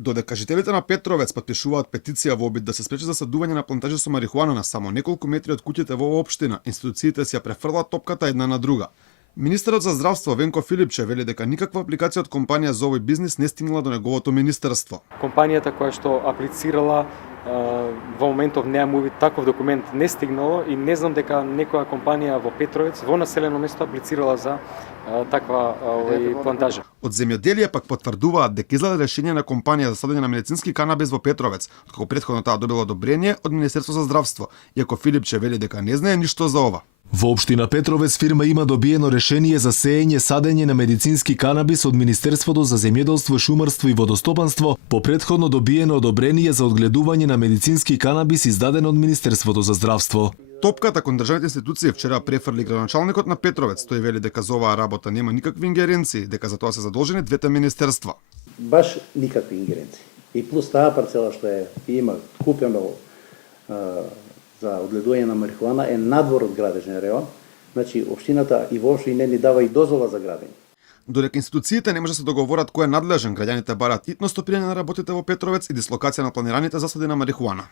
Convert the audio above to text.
Додека жителите на Петровец потпишуваат петиција во обид да се спречи засадување на плантажи со марихуана на само неколку метри од куќите во оваа општина, институциите си ја префрлаат топката една на друга. Министерот за здравство Венко Филипче вели дека никаква апликација од компанија за овој бизнис не стигнала до неговото министерство. Компанијата која што аплицирала во моментов немам увид таков документ не стигнало и не знам дека некоја компанија во Петровец во населено место аплицирала за таква плантажа. Од земјоделие пак потврдуваат дека изгледа решение на компанија за садење на медицински канабис во Петровец, откако претходно таа добила одобрение од Министерство за здравство, иако Филипче вели дека не знае ништо за ова. Во општина Петровец фирма има добиено решение за сеење садење на медицински канабис од Министерството за земјоделство, шумарство и водостопанство по претходно добиено одобрение за одгледување на медицински канабис издадено од Министерството за здравство. Топката кон државните институции вчера префрли градоначалникот на Петровец. Тој вели дека за оваа работа нема никакви ингеренции, дека за тоа се задолжени двете министерства. Баш никакви ингеренции. И плюс таа парцела што има купено за одгледување на марихуана е надвор од градежен реон. Значи, општината и воопшто и не ни дава и дозвола за градење. Додека институциите не може да се договорат кој е надлежен, граѓаните бараат итно стопирање на работите во Петровец и дислокација на планираните засади на марихуана.